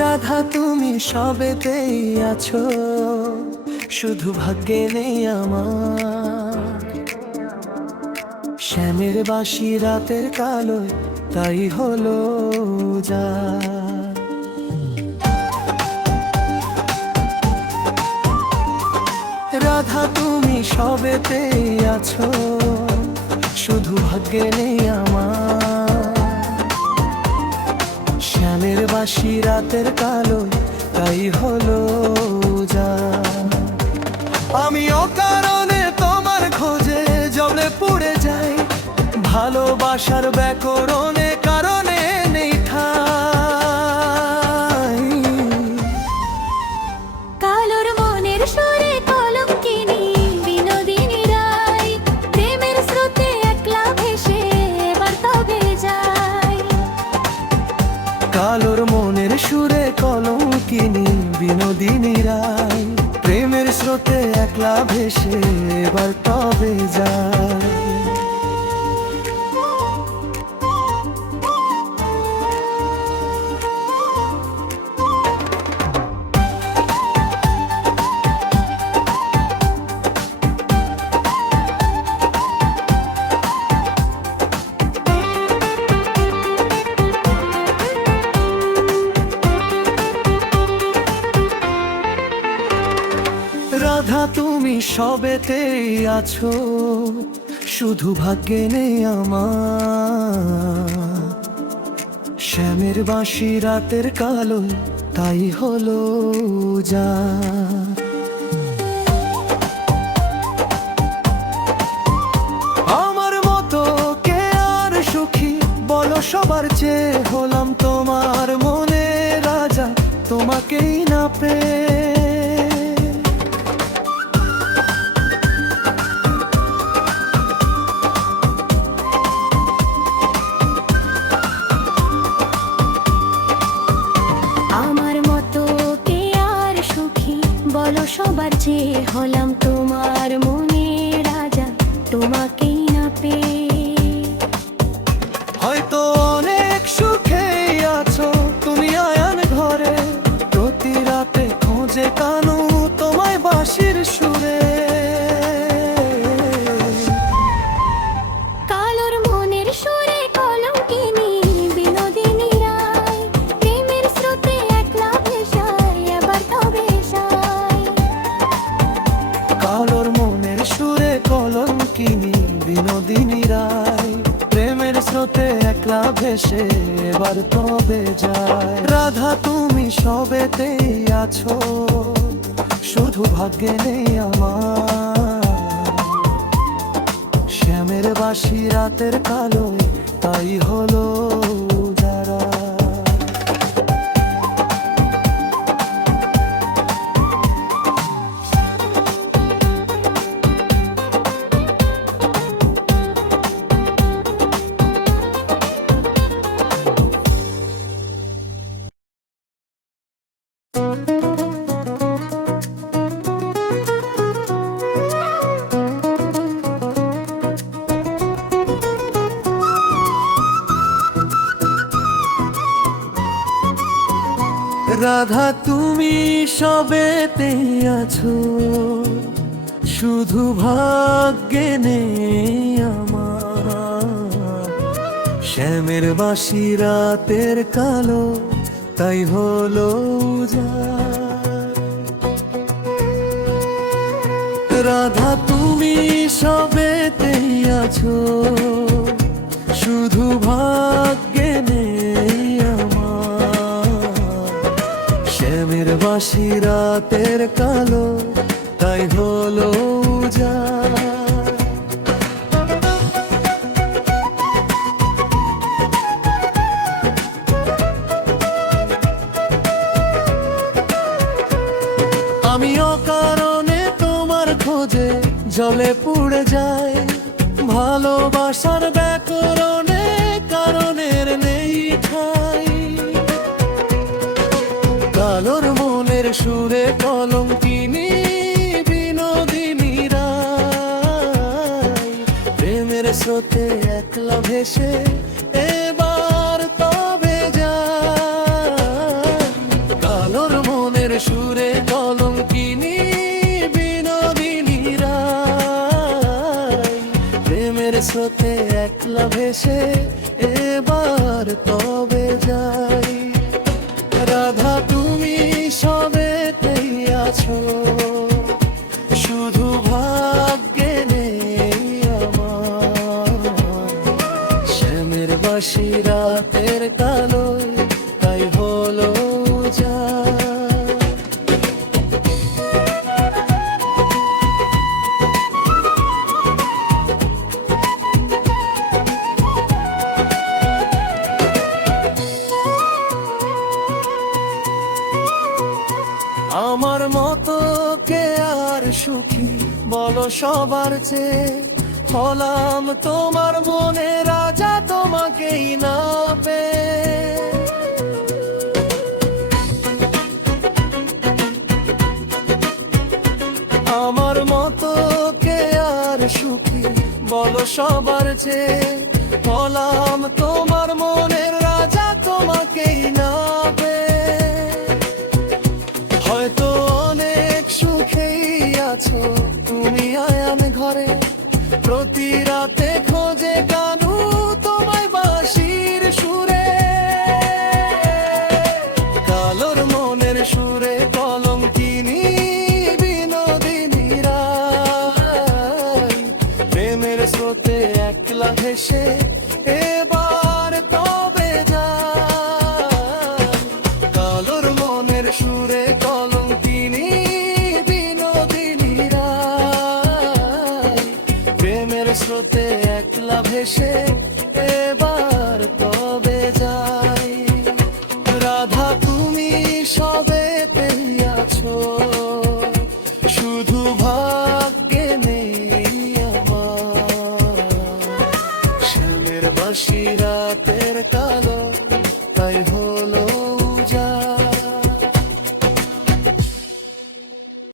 রাধা তুমি সবেতেই আছো, শুধু ভাগ্যে নেই আমার। শ্যামের বাঁশি রাতের কালোয় তাই হলো যা। রাধা তুমি সবেতেই আছো, শুধু ভাগ্যে নেই আমার। শ্যামের বাঁশি রাতের কালোয় তাই হলো যা। আমি অকারণে তোমার খোঁজে জলে পুড়ে যাই, ভালোবাসার ব্যাকরণে কারণে নেই ঠাই। কালোর মনের সুরে কলঙ্কিনী বিনোদিনী রায়, প্রেমের স্রোতে একলা ভেসে এবার তবে যায়। কালোর মনের সুরে কলঙ্কিনী বিনোদিনী রায়, প্রেমের স্রোতে একলা ভেসে এবার তবে যায়। রাধা তুমি সবেতেই আছো, শুধু ভাগ্যে নেই আমার। শ্যামের বাঁশি রাতের কালোয় তাই হলো যা। আমার মতো কে আর সুখী বলো, সবার চেয়ে হলাম তোমার মনে রাজা, তোমাকেই না পেয়ে। আমার মতো কে আর সুখী বলো, সবার চেয়ে হলাম তোমার মনে রাজা, তোমাকেই না পেয়ে। হয়তো অনেক সুখেই আছো তুমি আয়ান ঘরে, প্রতি রাতে খোঁজে কানু তোমায় বাঁশির সুরে। কালোর মনের সুরে কলঙ্কিনী বিনোদিনী রায়, প্রেমের স্রোতে একলা ভেসায় এবার তবে যায়। কালোর মনের সুরে কলঙ্কিনী বিনোদিনী রায়, প্রেমের স্রোতে একলা ভেসে এবার তবে যায়। রাধা তুমি সবেতেই আছো, শুধু ভাগ্যে নেই আমার। শ্যামের বাঁশি রাতের কালোয় তাই হলো যারা। রাধা তুমি সবেতেই আছো, শুধু ভাগ্যে নেই আমার। শ্যামের বাঁশি রাতের কালো তাই হলো যা। রাধা তুমি সবেতেই আছো, শুধু ভাগ্যে নেই আমার। শ্যামের বাঁশি রাতের কালো তাই হলো যা। আমি অকারণে তোমার খোঁজে জলে পুড়ে যাই, ভালোবাসার ব্যাকরণে কারণের নেই ঠাই। কালোর মনের সুরে কলঙ্কিনী বিনোদিনী রায়, প্রেমের স্রোতে একলা ভেসে এবার তবে যায়। হেসে এবার তবে যাই। রাধা তুমি সবেতেই আছো, শুধু ভাগ্যে নেই আমার। শ্যামের বাসি রাতের কালোয় তাই হলো যা। আমার মতো কে আর সুখী বলো সবার চেয়ে, হলাম তোমার মনে রাজা তোমাকেই না পেয়ে। আমার মতো কে আর সুখী বলো সবার চেয়ে, হলাম তোমার মনের রাজা তোমাকেই না পেয়ে। হয়তো অনেক সুখেই আছো তুমি আয়ান ঘরে, প্রতি রাতে খোঁজে কানু তোমায় বাঁশির সুরে। কালোর মনের সুরে কলঙ্কিনী বিনোদিনী রায়, প্রেমের স্রোতে একলা ভেসে এবার তবে যায়। কালোর মনের সুরে কলঙ্কিনী বিনোদিনী রায়, প্রেমের স্রোতে একলা ভেসে এবার তবে যাই। রাধা তুমি সবে পেয়ে আছো, শুধু ভাগ্যে নেই আমার। শ্যামের বাসি রাতের কালো